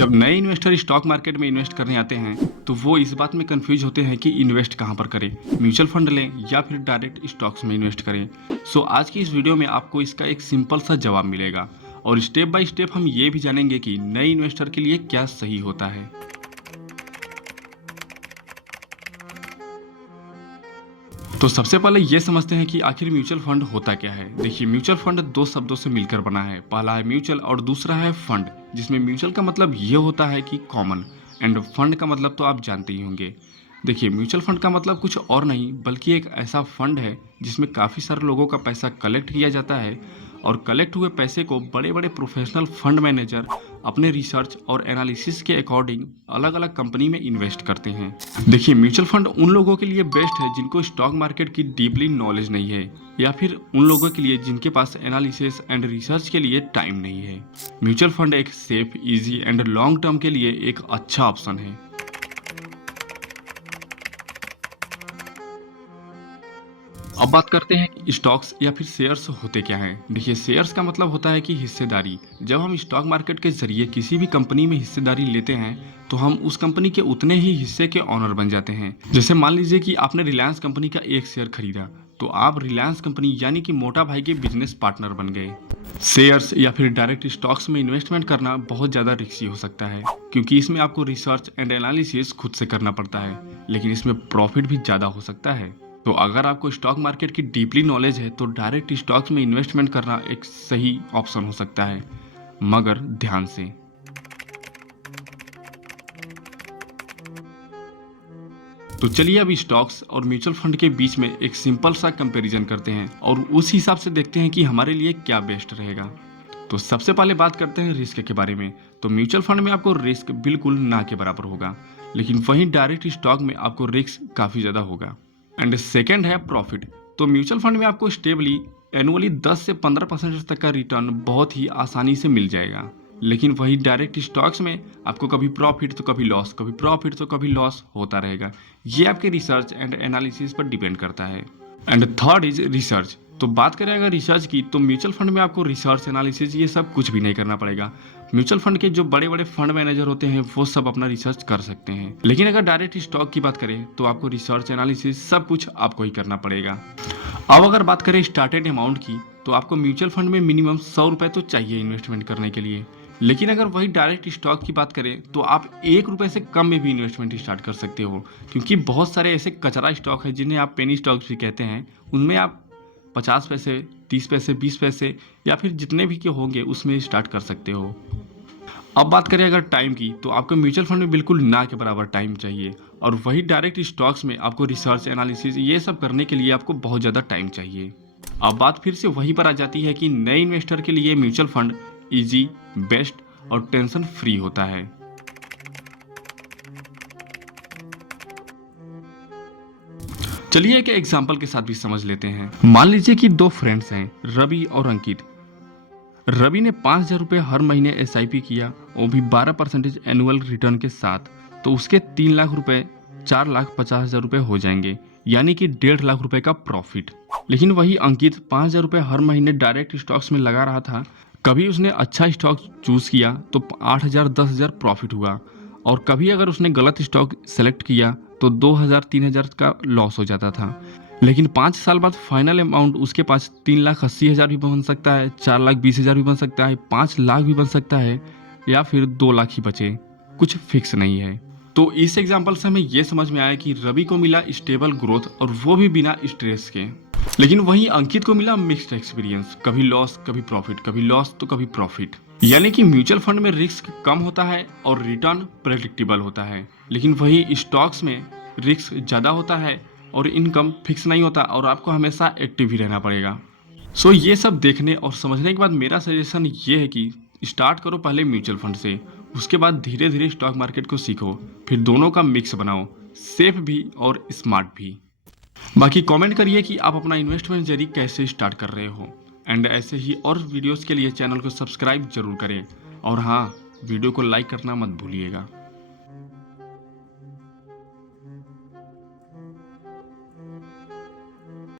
जब नए investor stock market में इन्वेस्ट करने आते हैं तो वो इस बात में कंफ्यूज होते हैं कि इन्वेस्ट कहाँ पर करें, म्यूचुअल फंड लें या फिर डायरेक्ट स्टॉक्स में इन्वेस्ट करें। सो आज की इस वीडियो में आपको इसका एक सिंपल सा जवाब मिलेगा और स्टेप बाय स्टेप हम ये भी जानेंगे कि नए इन्वेस्टर के लिए क्या सही होता है। तो सबसे पहले ये समझते हैं कि आखिर म्यूचुअल फंड होता क्या है। देखिए, म्यूचुअल फंड दो शब्दों से मिलकर बना है। पहला है म्यूचुअल और दूसरा है फंड, जिसमें म्यूचुअल का मतलब ये होता है कि कॉमन एंड फंड का मतलब तो आप जानते ही होंगे। देखिए, म्यूचुअल फंड का मतलब कुछ और नहीं बल्कि एक ऐसा फंड है जिसमें काफ़ी सारे लोगों का पैसा कलेक्ट किया जाता है और कलेक्ट हुए पैसे को बड़े बड़े प्रोफेशनल फंड मैनेजर अपने रिसर्च और एनालिसिस के अकॉर्डिंग अलग अलग कंपनी में इन्वेस्ट करते हैं। देखिए, म्यूचुअल फंड उन लोगों के लिए बेस्ट है जिनको स्टॉक मार्केट की डीपली नॉलेज नहीं है या फिर उन लोगों के लिए जिनके पास एनालिसिस एंड रिसर्च के लिए टाइम नहीं है। म्यूचुअल फंड एक safe, easy and long term के लिए एक अच्छा ऑप्शन है। अब बात करते हैं कि स्टॉक्स या फिर शेयर्स होते क्या हैं। देखिए, शेयर्स का मतलब होता है कि हिस्सेदारी। जब हम स्टॉक मार्केट के जरिए किसी भी कंपनी में हिस्सेदारी लेते हैं तो हम उस कंपनी के उतने ही हिस्से के ऑनर बन जाते हैं। जैसे मान लीजिए कि आपने रिलायंस कंपनी का एक शेयर खरीदा तो आप रिलायंस कंपनी यानी कि मोटा भाई के बिजनेस पार्टनर बन गए। शेयर्स या फिर डायरेक्ट स्टॉक्स में इन्वेस्टमेंट करना बहुत ज़्यादा रिस्की हो सकता है क्योंकि इसमें आपको रिसर्च एंड एनालिसिस खुद से करना पड़ता है, लेकिन इसमें प्रॉफिट भी ज़्यादा हो सकता है। तो अगर आपको स्टॉक मार्केट की डीपली नॉलेज है तो डायरेक्ट स्टॉक्स में इन्वेस्टमेंट करना एक सही ऑप्शन हो सकता है, मगर ध्यान से। तो चलिए अब स्टॉक्स और म्यूचुअल फंड के बीच में एक सिंपल सा कंपैरिजन करते हैं और उस हिसाब से देखते हैं कि हमारे लिए क्या बेस्ट रहेगा। तो सबसे पहले बात करते हैं रिस्क के बारे में। तो म्यूचुअल फंड में आपको रिस्क बिल्कुल ना के बराबर होगा, लेकिन वहीं डायरेक्ट स्टॉक में आपको रिस्क काफ़ी ज़्यादा होगा। एंड सेकेंड है प्रॉफिट। तो म्यूचुअल फंड में आपको स्टेबली एनुअली 10 से 15% तक का रिटर्न बहुत ही आसानी से मिल जाएगा, लेकिन वही डायरेक्ट स्टॉक्स में आपको कभी प्रॉफिट तो कभी लॉस, कभी प्रॉफिट तो कभी लॉस होता रहेगा। ये आपके रिसर्च एंड एनालिसिस पर डिपेंड करता है। And third is research. तो बात करें अगर रिसर्च की तो म्यूचुअल फंड में आपको रिसर्च एनालिसिस ये सब कुछ भी नहीं करना पड़ेगा। म्यूचुअल फंड के जो बड़े बड़े फंड मैनेजर होते हैं वो सब अपना रिसर्च कर सकते हैं, लेकिन अगर डायरेक्ट स्टॉक की बात करें तो आपको रिसर्च एनालिसिस सब कुछ आपको ही करना पड़ेगा। अब अगर बात करें स्टार्टेड अमाउंट की तो आपको म्यूचुअल फंड में मिनिमम 100 रुपये तो चाहिए इन्वेस्टमेंट करने के लिए, लेकिन अगर वही डायरेक्ट स्टॉक की बात करें तो आप 1 रुपये से कम में भी इन्वेस्टमेंट स्टार्ट कर सकते हो, क्योंकि बहुत सारे ऐसे कचरा स्टॉक है जिन्हें आप पेनी स्टॉक्स भी कहते हैं। उनमें आप 50 पैसे, 30 पैसे, 20 पैसे या फिर जितने भी के होंगे उसमें स्टार्ट कर सकते हो। अब बात करें अगर टाइम की तो आपको म्यूचुअल फंड में बिल्कुल ना के बराबर टाइम चाहिए और वही डायरेक्ट स्टॉक्स में आपको रिसर्च एनालिसिस ये सब करने के लिए आपको बहुत ज़्यादा टाइम चाहिए। अब बात फिर से वहीं पर आ जाती है कि नए इन्वेस्टर के लिए म्यूचुअल फंड इजी, बेस्ट और टेंशन फ्री होता है। चलिए एक एग्जांपल के साथ भी समझ लेते हैं। मान लीजिए कि दो फ्रेंड्स हैं, रवि और अंकित। रवि ने 5,000 रुपये हर महीने SIP किया, वो भी 12% एनुअल रिटर्न के साथ। तो उसके 3 लाख रुपए 4,50,000 रुपये हो जाएंगे, यानी कि 1.5 लाख रुपए का प्रॉफिट। लेकिन वही अंकित 5,000 रुपये हर महीने डायरेक्ट स्टॉक्स में लगा रहा था। कभी उसने अच्छा स्टॉक चूज किया तो 8,000 10,000 प्रॉफिट हुआ, और कभी अगर उसने गलत स्टॉक सेलेक्ट किया तो 2,000 3,000 का लॉस हो जाता था। लेकिन 5 साल बाद फाइनल अमाउंट उसके पास 3,80,000 भी बन सकता है, 4,20,000 भी बन सकता है, 5 लाख भी बन सकता है, या फिर 2 लाख ही बचे। कुछ फिक्स नहीं है। तो इस एग्जाम्पल से हमें यह समझ में आया कि रवि को मिला स्टेबल ग्रोथ और वो भी बिना स्ट्रेस के, लेकिन वहीं अंकित को मिला मिक्स्ड एक्सपीरियंस, कभी लॉस कभी प्रॉफिट, कभी लॉस तो कभी प्रॉफिट। यानी कि म्यूचुअल फंड में रिस्क कम होता है और रिटर्न प्रेडिक्टेबल होता है, लेकिन वही स्टॉक्स में रिस्क ज़्यादा होता है और इनकम फिक्स नहीं होता और आपको हमेशा एक्टिव ही रहना पड़ेगा। सो ये सब देखने और समझने के बाद मेरा सजेशन ये है कि स्टार्ट करो पहले म्यूचुअल फंड से, उसके बाद धीरे धीरे स्टॉक मार्केट को सीखो, फिर दोनों का मिक्स बनाओ, सेफ भी और स्मार्ट भी। बाकी कमेंट करिए कि आप अपना इन्वेस्टमेंट जर्नी कैसे स्टार्ट कर रहे हो। एंड ऐसे ही और वीडियोस के लिए चैनल को सब्सक्राइब जरूर करें, और हाँ, वीडियो को लाइक करना मत भूलिएगा।